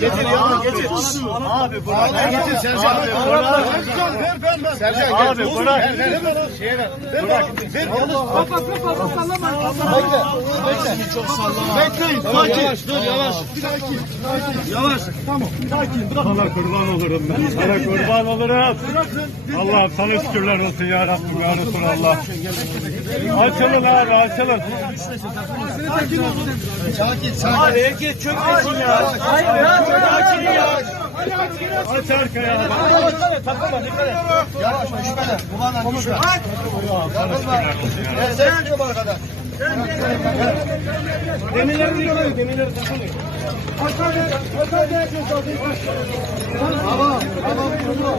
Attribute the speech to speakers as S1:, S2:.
S1: Getir ya getir. Abi bırak. Getir Sercan. Abi bırak. Ver ver ver. Sercan abi bırak. Şeye ver. Bırak. Ver. Bekle. Bekle. Çok sallama. Bekleyin. Sakin. Yavaş dur yavaş. Sakin. Yavaş. Tamam. Sakin. Bırak.
S2: Sana kurban olurum ben. Sana kurban olurum. Allah sana şükürler olsun ya Rabbim ya Resulallah. Açılın abi açılın.
S1: Sakin. Sakin. Abi herkes çökmesin ya. Hayır ya. Sakin ya.
S2: Aç arkaya.
S1: Yavaş düşmeden. Kumandan düşme. Sen sen çıkma bana kadar.
S2: Demirleri biliyorum. Demirleri takılıyor.
S1: Tamam. Tamam. Tamam.